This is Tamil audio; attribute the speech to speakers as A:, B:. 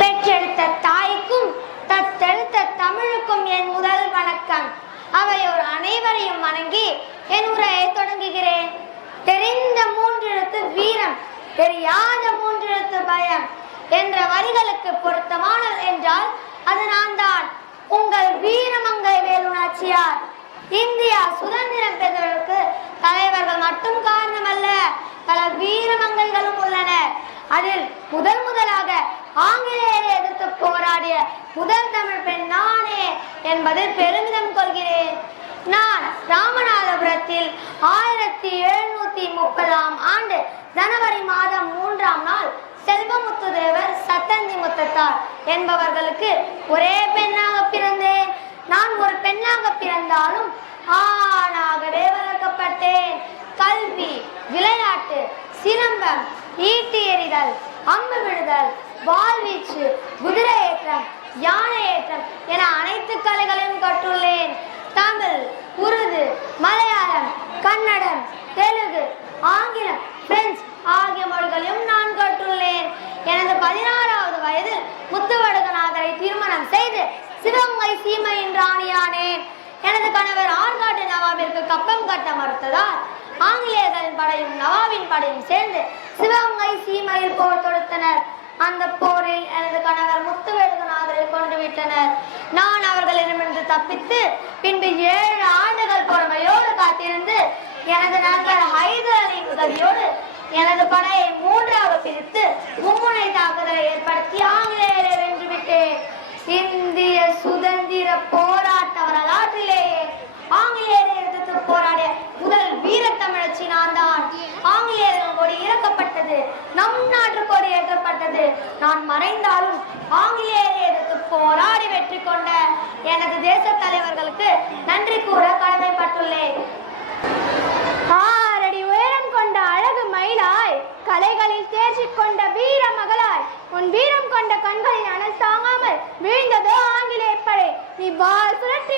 A: பெற்றெடுத்த தாய்க்கும் தத்தெடுத்த தமிழுக்கும் என் முதல் வணக்கம். அவையோர் அனைவரையும் வணங்கி என் உரையை தொடங்குகிறேன். தெரிந்த மூன்றெழுத்து வீரம் தெரியாத மூன்றெழுத்து பயம் என்ற வரிகளுக்கு பொருத்தமானது என்றால் அது நான் தான் உங்கள் வீரமங்கை வேலுநாச்சியார் இந்தியா சுதந்திரம் பெற்ற அதில் முதல் முதலாக ஆங்கிலேயரை எதிர்த்து போராடிய முதல் தமிழ் பெண் நானே என்பதில் பெருமிதம் கொள்கிறேன். நான் ராமநாதபுரத்தில் ஆயிரத்தி எழுநூத்தி முப்பதாம் ஆண்டு ஜனவரி மாதம் மூன்றாம் நாள் செல்வமுத்து தேவர் சத்தந்தி முத்தத்தார் என்பவர்களுக்கு ஒரே பெண்ணாக பிறந்தேன். நான் ஒரு பெண்ணாக பிறந்தாலும் ஆணாகவே வளர்க்கப்பட்டேன். கல்வி விளையாட்டு சிலம்பம் ஈட்டி எறிதல் அம்பு விடுதல் வாள்வீச்சு குதிரை ஏற்றம் யானை ஏற்றம் என அனைத்து கலைகளையும் கற்றுள்ளேன். தமிழ் உருது மலையாளம் கன்னடம் தெலுங்கு ஆங்கிலம் பிரெஞ்சு ஆகிய மொழிகளையும் நான் கற்றுள்ளேன். எனது பதினாறாவது வயதில் முத்துவடுகநாதரை திருமணம் செய்து சிவகங்கை சீமையின் ராணியானேன். எனது கணவர் ஆற்காட்டு நவாபிற்கு கப்பம் கட்ட மறுத்ததால் ஆங்கிலேயர்களின் படையும் நவாபின் படையும் சேர்ந்து சிவகங்கை சீமையில் போர் தொடுத்தனர். அந்த போரில் எனது கணவர் முத்துவேடுகநாதரை கொண்டு விட்டனர் நான் அவர்களிடமிருந்து தப்பித்து பின்பு ஏழு ஆண்டுகள் பொறுமையோடு காத்திருந்து எனது நண்பர் ஹைதர் அலியின் உதவியோடு எனது படையை மூன்றாக பிரித்து மும்முனை தாக்குதலை ஏற்படுத்தி ஆங்கிலேயரை வென்றுவிட்டேன் இந்திய சுதந்திர போராட்ட வரலாற்றிலேயே ஆங்கிலேயரை எதிர்த்து போராடிய முதல் வீரத்தமிழச்சி நான் தான் ஆங்கிலேயர்கள் கொடி இறக்கப்பட்டது நம் நாட்டு கொடி ஏற்றப்பட்டது நான் மறைந்தாலும் ஆங்கிலேயரை எதிர்த்து போராடி வெற்றி கொண்ட எனது தேச தலைவர்களுக்கு நன்றி கூற கடமைப்பட்டுள்ளேன்.
B: ஆறடி உயரம் கொண்ட அழகு மயிலாய் கலைகளில் தேர்ச்சி கொண்ட வீர மகளாய் உன் வீரம் கொண்ட கண்களில் அனல் தாங்காமல் வீழ்ந்ததோ ஆங்கிலேய படை நீ வாள் சுழற்றி